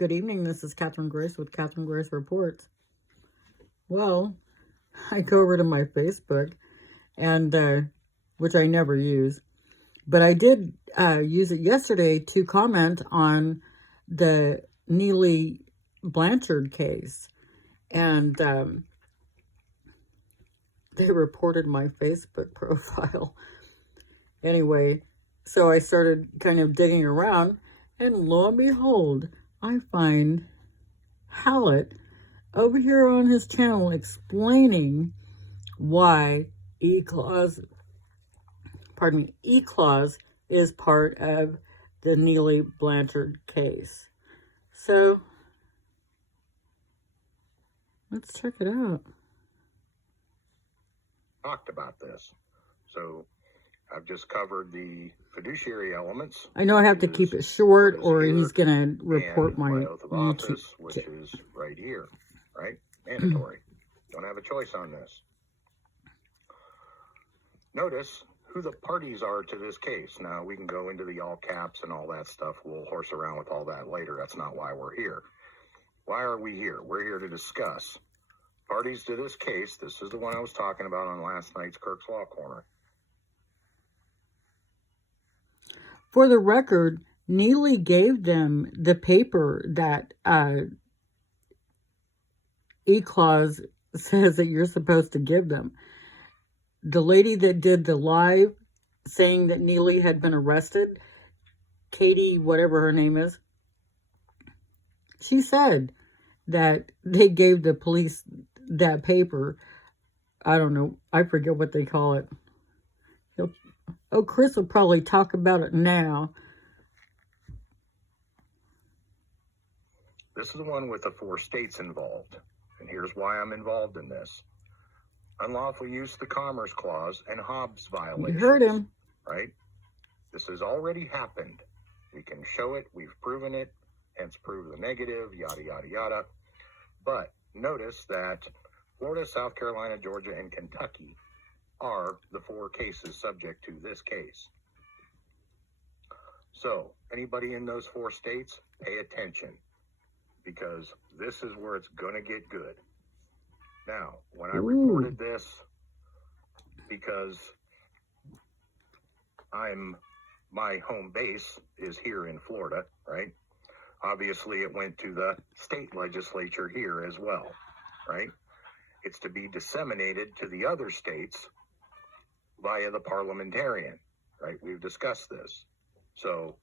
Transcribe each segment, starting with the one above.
Good evening. This is Catherine Grace with Catherine Grace Reports. Well, I go over to my Facebook, and which I never use, but I did use it yesterday to comment on the Neely Blanchard case, and they reported my Facebook profile. Anyway, so I started kind of digging around, and lo and behold, I find Hallett over here on his channel explaining why E-Clause is part of the Neely Blanchard case. So, let's check it out. Talked about this. So, I've just covered the fiduciary elements. I know I have to keep it short or he's going to report my oath of office, which is right here, right? Mandatory. Don't have a choice on this. Notice who the parties are to this case. Now, we can go into the all caps and all that stuff. We'll horse around with all that later. That's not why we're here. Why are we here? We're here to discuss parties to this case. This is the one I was talking about on last night's Kirk's Law Corner. For the record, Neely gave them the paper that E-Clause says that you're supposed to give them. The lady that did the live saying that Neely had been arrested, Katie, whatever her name is, she said that they gave the police that paper. I don't know. I forget what they call it. Oh, Chris will probably talk about it now. This is the one with the 4 states involved. And here's why I'm involved in this. Unlawful use of the Commerce Clause and Hobbs violations. You heard him. Right? This has already happened. We can show it. We've proven it. Hence prove the negative, yada, yada, yada. But notice that Florida, South Carolina, Georgia, and Kentucky are the 4 cases subject to this case. So, anybody in those 4 states, pay attention, because this is where it's going to get good. Now, when I reported this, because my home base is here in Florida, right? Obviously, it went to the state legislature here as well, right? It's to be disseminated to the other states via the parliamentarian, right? We've discussed this. So,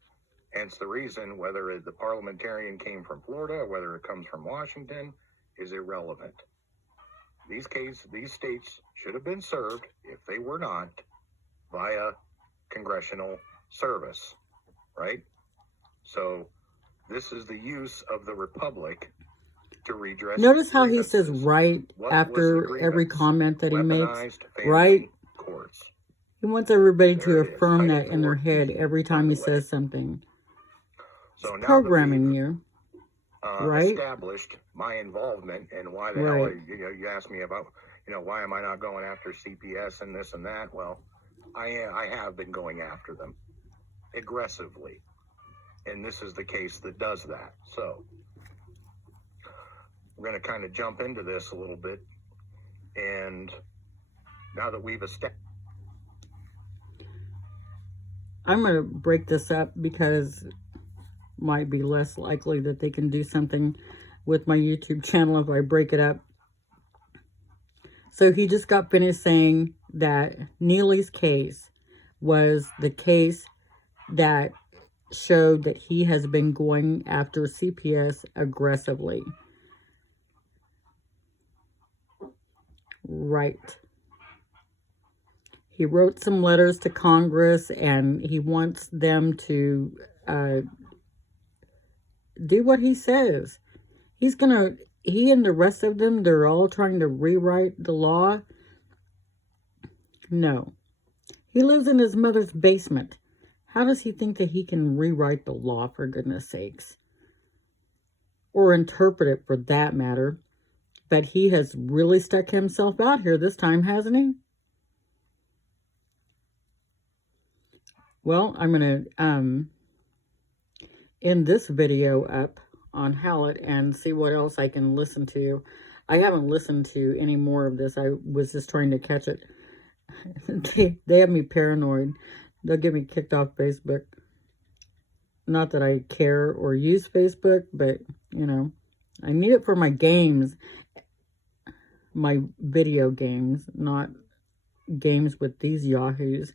hence the reason whether the parliamentarian came from Florida or whether it comes from Washington is irrelevant. These states should have been served, if they were not, via congressional service, right? So, this is the use of the Republic to redress. Notice how he says right after every comment that he makes, right? Courts. He wants everybody to affirm that in their head every time he says something. So it's programming you, right? Established my involvement and why the hell you asked me about, why am I not going after CPS and this and that? Well, I have been going after them aggressively, and this is the case that does that. So we're going to kind of jump into this a little bit, and now that we've established, I'm going to break this up because it might be less likely that they can do something with my YouTube channel if I break it up. So he just got finished saying that Neely's case was the case that showed that he has been going after CPS aggressively. Right. He wrote some letters to Congress, and he wants them to do what he says. He and the rest of them, they're all trying to rewrite the law. No. He lives in his mother's basement. How does he think that he can rewrite the law, for goodness sakes? Or interpret it, for that matter. But he has really stuck himself out here this time, hasn't he? Well, I'm going to end this video up on Hallett and see what else I can listen to. I haven't listened to any more of this. I was just trying to catch it. They have me paranoid. They'll get me kicked off Facebook. Not that I care or use Facebook, but, you know, I need it for my games. My video games, not games with these yahoos.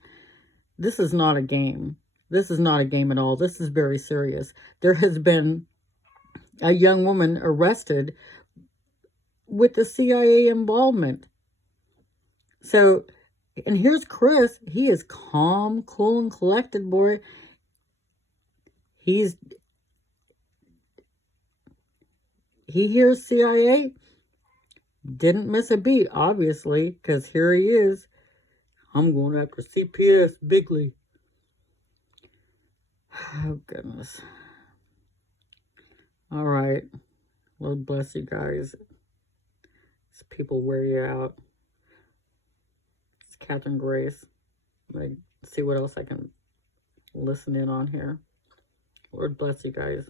This is not a game. This is not a game at all. This is very serious. There has been a young woman arrested with the CIA involvement. So, and here's Chris. He is calm, cool, and collected, boy. He hears CIA. Didn't miss a beat, obviously, because here he is. I'm going after CPS Bigley. Oh, goodness. All right. Lord bless you guys. These people wear you out. It's Catherine Grace. Let me see what else I can listen in on here. Lord bless you guys.